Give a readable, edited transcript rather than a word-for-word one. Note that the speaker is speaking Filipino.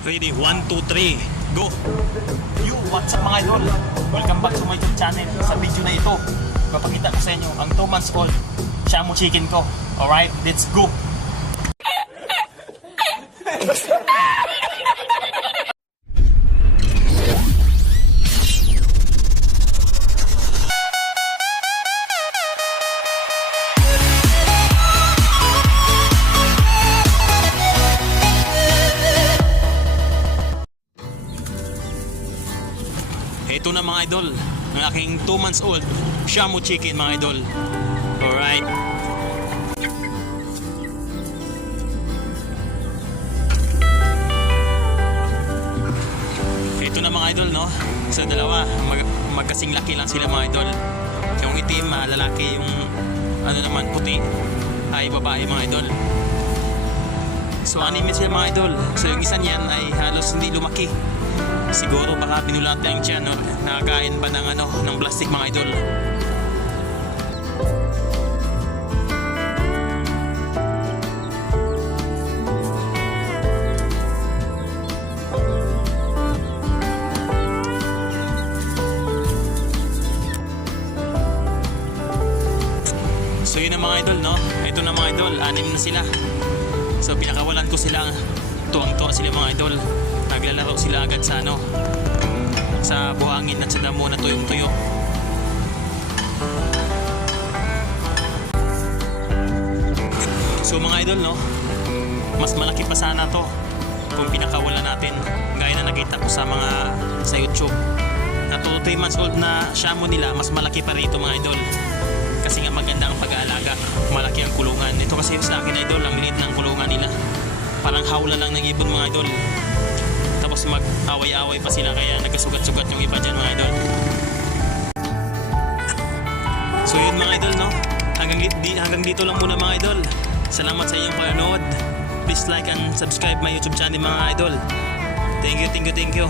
Ready? 1, 2, 3, go! Yo, what's up mga idol? Welcome back to my YouTube channel. Sa video na ito, papakita ko sa inyo ang 2 months old Shamu chicken ko. Alright, let's go! Ito na mga idol, ang aking 2 months old Shamu chicken mga idol. Alright. Ito na mga idol, no? Sa dalawa, magkasing laki lang sila mga idol. Yung itim, lalaki, yung ano naman, puti ay babae mga idol. So animate sila mga idol. So yung isa niyan ay halos hindi lumaki. Siguro baka binulat lang dyan, no? Nakakain ba ng, ng plastic mga idol. So yun na mga idol, no? Ito na mga idol, 6 na sila. So pinakawalan ko sila, tuwang-tuwa sila mga idol. Naglalaro sila agad sa sa buhangin at sa damo na tuyong-tuyo. So mga idol, no, mas malaki pa sana to kung pinakawalan natin, gaya na nakita ko sa YouTube na 2 months old na Shamu nila. Mas malaki pa rito mga idol, kasi nga maganda ang pag-aalaga, malaki ang kulungan. Ito kasi sa akin idol, ang liit ng kulungan nila, parang hawla lang ng ibon mga idol. Tapos mag-away-away pa sila, kaya nagkasugat-sugat yung iba dyan mga idol. So yun mga idol, no, hanggang dito lang muna mga idol. Salamat sa inyong panonood. Please like and subscribe my YouTube channel mga idol. Thank you.